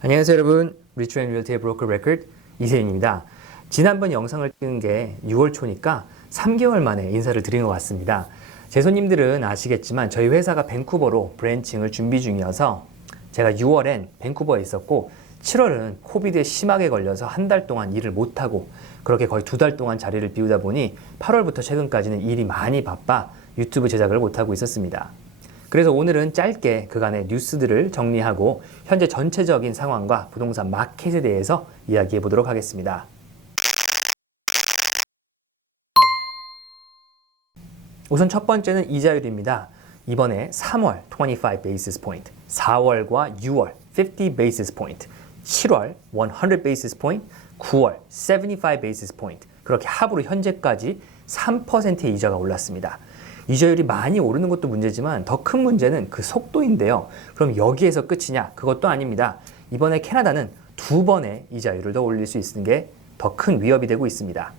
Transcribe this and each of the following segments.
안녕하세요 여러분, 리츠앤 리얼티의 브로커 레코드 이세윤입니다. 지난번 영상을 찍은 게 6월 초니까 3개월 만에 인사를 드린 것 같습니다. 제 손님들은 아시겠지만 저희 회사가 밴쿠버로 브랜칭을 준비 중이어서 제가 6월엔 밴쿠버에 있었고 7월은 코비드에 심하게 걸려서 한 달 동안 일을 못하고 그렇게 거의 2달 동안 자리를 비우다 보니 8월부터 최근까지는 일이 많이 바빠 유튜브 제작을 못하고 있었습니다. 그래서 오늘은 짧게 그간의 뉴스들을 정리하고 현재 전체적인 상황과 부동산 마켓에 대해서 이야기해 보도록 하겠습니다. 우선 첫 번째는 이자율입니다. 이번에 3월 25 basis point, 4월과 6월 50 basis point, 7월 100 basis point, 9월 75 basis point 그렇게 합으로 현재까지 3%의 이자가 올랐습니다. 이자율이 많이 오르는 것도 문제지만 더 큰 문제는 그 속도인데요. 그럼 여기에서 끝이냐? 그것도 아닙니다. 이번에 캐나다는 2번의 이자율을 더 올릴 수 있는 게 더 큰 위협이 되고 있습니다.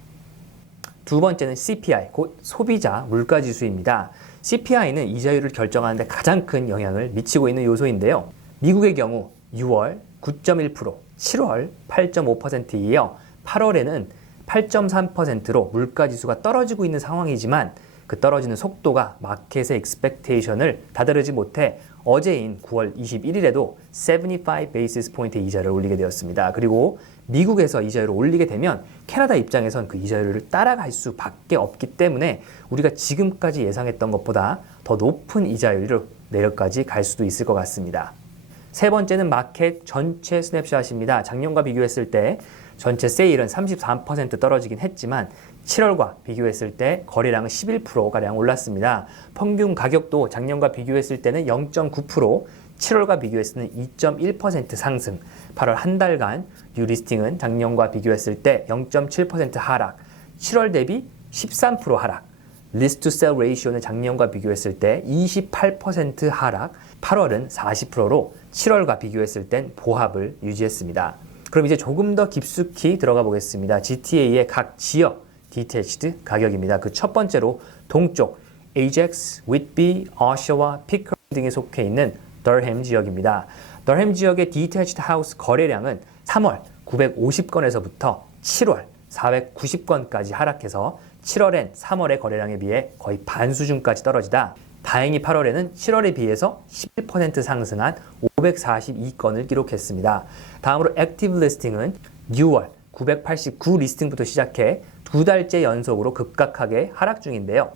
두 번째는 CPI, 곧 소비자 물가지수입니다. CPI는 이자율을 결정하는 데 가장 큰 영향을 미치고 있는 요소인데요. 미국의 경우 6월 9.1%, 7월 8.5%에 이어 8월에는 8.3%로 물가지수가 떨어지고 있는 상황이지만 그 떨어지는 속도가 마켓의 expectation을 다다르지 못해 어제인 9월 21일에도 75 basis point의 이자를 올리게 되었습니다. 그리고 미국에서 이자율을 올리게 되면 캐나다 입장에선 그 이자율을 따라갈 수밖에 없기 때문에 우리가 지금까지 예상했던 것보다 더 높은 이자율로 내려까지 갈 수도 있을 것 같습니다. 세 번째는 마켓 전체 스냅샷입니다. 작년과 비교했을 때 전체 세일은 33% 떨어지긴 했지만 7월과 비교했을 때 거래량은 11%가량 올랐습니다. 평균 가격도 작년과 비교했을 때는 0.9%, 7월과 비교했을 때는 2.1% 상승, 8월 한 달간 뉴 리스팅은 작년과 비교했을 때 0.7% 하락, 7월 대비 13% 하락, 리스트 투 셀 레이시오는 작년과 비교했을 때 28% 하락, 8월은 40%로 7월과 비교했을 땐 보합을 유지했습니다. 그럼 이제 조금 더 깊숙이 들어가 보겠습니다. GTA의 각 지역 디태치드 가격입니다. 그 첫 번째로 동쪽 Ajax, Whitby, Oshawa, Pickering 등에 속해 있는 더햄 지역입니다. 더햄 지역의 디태치드 하우스 거래량은 3월 950건에서부터 7월 490건까지 하락해서 7월엔 3월의 거래량에 비해 거의 반 수준까지 떨어지다 다행히 8월에는 7월에 비해서 11% 상승한 542건을 기록했습니다. 다음으로 액티브 리스팅은 6월 989 리스팅부터 시작해 2달째 연속으로 급격하게 하락 중인데요.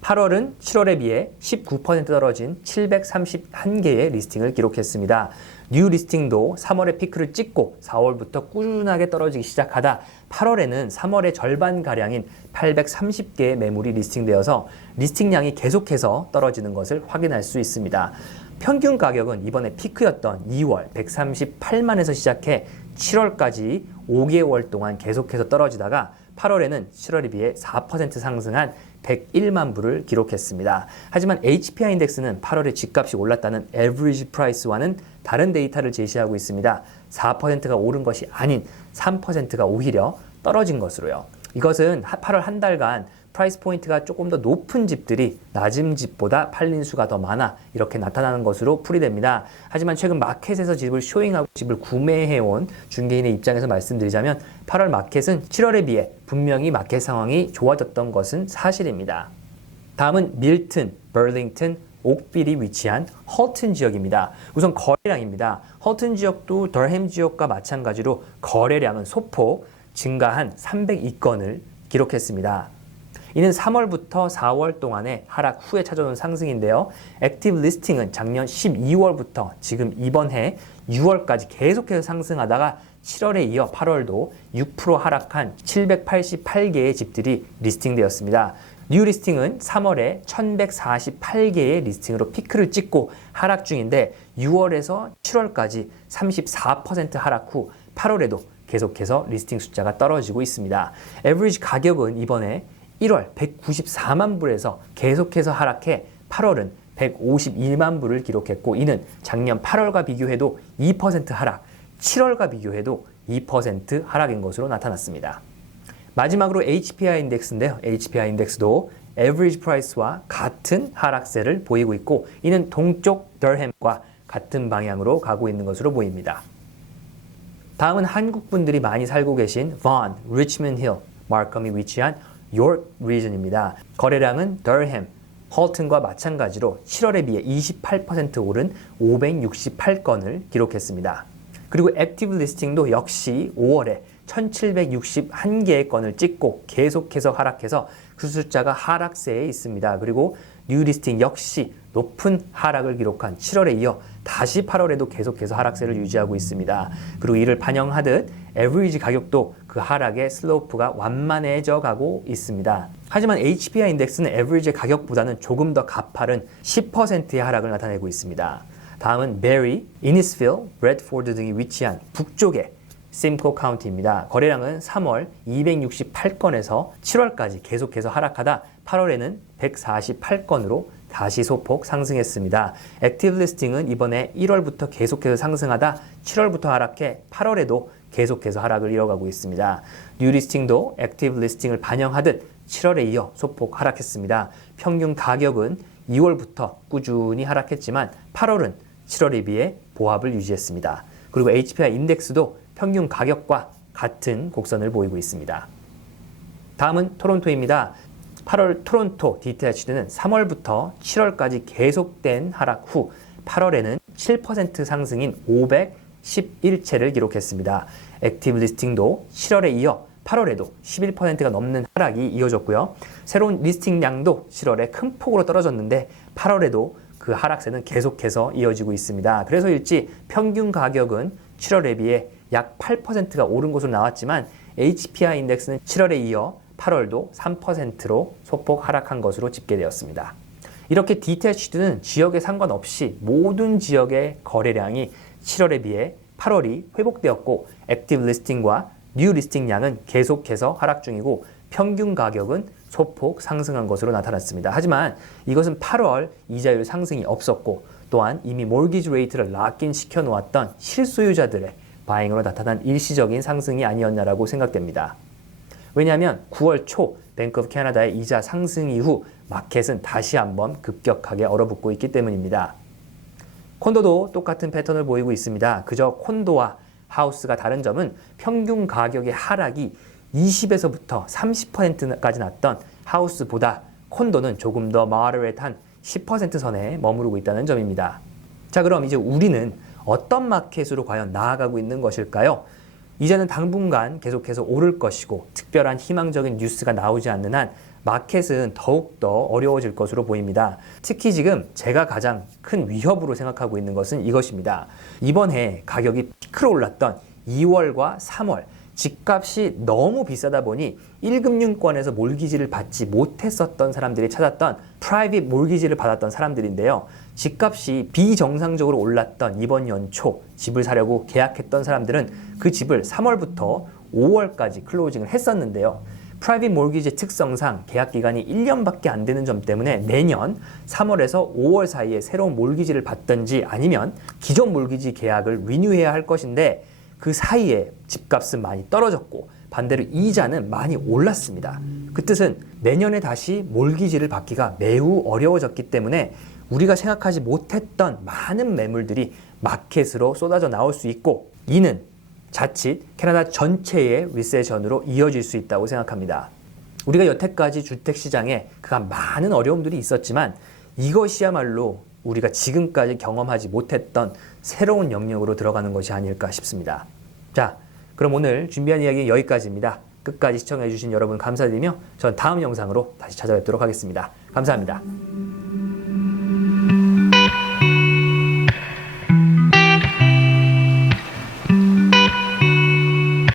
8월은 7월에 비해 19% 떨어진 731개의 리스팅을 기록했습니다. 뉴 리스팅도 3월에 피크를 찍고 4월부터 꾸준하게 떨어지기 시작하다 8월에는 3월의 절반가량인 830개의 매물이 리스팅되어서 리스팅량이 계속해서 떨어지는 것을 확인할 수 있습니다. 평균 가격은 이번에 피크였던 2월 138만에서 시작해 7월까지 5개월 동안 계속해서 떨어지다가 8월에는 7월에 비해 4% 상승한 101만 불을 기록했습니다. 하지만 HPI 인덱스는 8월에 집값이 올랐다는 average price와는 다른 데이터를 제시하고 있습니다. 4%가 오른 것이 아닌 3%가 오히려 떨어진 것으로요. 이것은 8월 한 달간 프라이스 포인트가 조금 더 높은 집들이 낮은 집보다 팔린 수가 더 많아 이렇게 나타나는 것으로 풀이됩니다. 하지만 최근 마켓에서 집을 쇼잉하고 집을 구매해온 중개인의 입장에서 말씀드리자면 8월 마켓은 7월에 비해 분명히 마켓 상황이 좋아졌던 것은 사실입니다. 다음은 밀튼, 버링턴, 옥빌이 위치한 헐튼 지역입니다. 우선 거래량입니다. 헐튼 지역도 더햄 지역과 마찬가지로 거래량은 소폭 증가한 302건을 기록했습니다. 이는 3월부터 4월 동안의 하락 후에 찾아온 상승인데요. 액티브 리스팅은 작년 12월부터 지금 이번 해 6월까지 계속해서 상승하다가 7월에 이어 8월도 6% 하락한 788개의 집들이 리스팅되었습니다. 뉴 리스팅은 3월에 1148개의 리스팅으로 피크를 찍고 하락 중인데 6월에서 7월까지 34% 하락 후 8월에도 계속해서 리스팅 숫자가 떨어지고 있습니다. 에버리지 가격은 이번에 1월 194만 불에서 계속해서 하락해 8월은 151만 불을 기록했고 이는 작년 8월과 비교해도 2% 하락, 7월과 비교해도 2% 하락인 것으로 나타났습니다. 마지막으로 HPI 인덱스인데요. HPI 인덱스도 average price와 같은 하락세를 보이고 있고 이는 동쪽 더햄과 같은 방향으로 가고 있는 것으로 보입니다. 다음은 한국 분들이 많이 살고 계신 Vaughan, Richmond Hill, 마컴이 위치한 York region입니다. 거래량은 Durham, 헐튼과 마찬가지로 7월에 비해 28% 오른 568건을 기록했습니다. 그리고 액티브 리스팅도 역시 5월에 1761개의 건을 찍고 계속해서 하락해서 그 숫자가 하락세에 있습니다. 그리고 뉴 리스팅 역시 높은 하락을 기록한 7월에 이어 다시 8월에도 계속해서 하락세를 유지하고 있습니다. 그리고 이를 반영하듯 에버리지 가격도 그 하락의 슬로프가 완만해져 가고 있습니다. 하지만 HPI 인덱스는 에버리지 가격보다는 조금 더 가파른 10%의 하락을 나타내고 있습니다. 다음은 베리, 이니스필, 브래드포드 등이 위치한 북쪽의 심코 카운티입니다. 거래량은 3월 268건에서 7월까지 계속해서 하락하다 8월에는 148건으로 다시 소폭 상승했습니다. 액티브 리스팅은 이번에 1월부터 계속해서 상승하다 7월부터 하락해 8월에도 계속해서 하락을 이어가고 있습니다. 뉴 리스팅도 액티브 리스팅을 반영하듯 7월에 이어 소폭 하락했습니다. 평균 가격은 2월부터 꾸준히 하락했지만 8월은 7월에 비해 보합을 유지했습니다. 그리고 HPI 인덱스도 평균 가격과 같은 곡선을 보이고 있습니다. 다음은 토론토입니다. 8월 토론토 디태치드는 3월부터 7월까지 계속된 하락 후 8월에는 7% 상승인 511채를 기록했습니다. 액티브 리스팅도 7월에 이어 8월에도 11%가 넘는 하락이 이어졌고요. 새로운 리스팅량도 7월에 큰 폭으로 떨어졌는데 8월에도 그 하락세는 계속해서 이어지고 있습니다. 그래서일지 평균 가격은 7월에 비해 약 8%가 오른 것으로 나왔지만 HPI 인덱스는 7월에 이어 8월도 3%로 소폭 하락한 것으로 집계되었습니다. 이렇게 디태치드는 지역에 상관없이 모든 지역의 거래량이 7월에 비해 8월이 회복되었고 액티브 리스팅과 뉴 리스팅량은 계속해서 하락 중이고 평균 가격은 소폭 상승한 것으로 나타났습니다. 하지만 이것은 8월 이자율 상승이 없었고 또한 이미 몰기지 레이트를 락인 시켜 놓았던 실소유자들의 바잉으로 나타난 일시적인 상승이 아니었나라고 생각됩니다. 왜냐하면 9월 초 뱅크 오브 캐나다의 이자 상승 이후 마켓은 다시 한번 급격하게 얼어붙고 있기 때문입니다. 콘도도 똑같은 패턴을 보이고 있습니다. 그저 콘도와 하우스가 다른 점은 평균 가격의 하락이 20에서부터 30%까지 났던 하우스보다 콘도는 조금 더 moderate 한 10% 선에 머무르고 있다는 점입니다. 자, 그럼 이제 우리는 어떤 마켓으로 과연 나아가고 있는 것일까요? 이제는 당분간 계속해서 오를 것이고 특별한 희망적인 뉴스가 나오지 않는 한 마켓은 더욱더 어려워질 것으로 보입니다. 특히 지금 제가 가장 큰 위협으로 생각하고 있는 것은 이것입니다. 이번 해 가격이 피크로 올랐던 2월과 3월 집값이 너무 비싸다 보니 1금융권에서 몰기지를 받지 못했었던 사람들이 찾았던 프라이빗 몰기지를 받았던 사람들인데요. 집값이 비정상적으로 올랐던 이번 연초 집을 사려고 계약했던 사람들은 그 집을 3월부터 5월까지 클로징을 했었는데요. 프라이빗 몰기지의 특성상 계약 기간이 1년밖에 안 되는 점 때문에 내년 3월에서 5월 사이에 새로운 몰기지를 받든지 아니면 기존 몰기지 계약을 리뉴해야 할 것인데 그 사이에 집값은 많이 떨어졌고 반대로 이자는 많이 올랐습니다. 그 뜻은 내년에 다시 몰기지를 받기가 매우 어려워졌기 때문에 우리가 생각하지 못했던 많은 매물들이 마켓으로 쏟아져 나올 수 있고 이는 자칫 캐나다 전체의 리세션으로 이어질 수 있다고 생각합니다. 우리가 여태까지 주택시장에 그간 많은 어려움들이 있었지만 이것이야말로 우리가 지금까지 경험하지 못했던 새로운 영역으로 들어가는 것이 아닐까 싶습니다. 자, 그럼 오늘 준비한 이야기 여기까지입니다. 끝까지 시청해주신 여러분 감사드리며 전 다음 영상으로 다시 찾아뵙도록 하겠습니다. 감사합니다.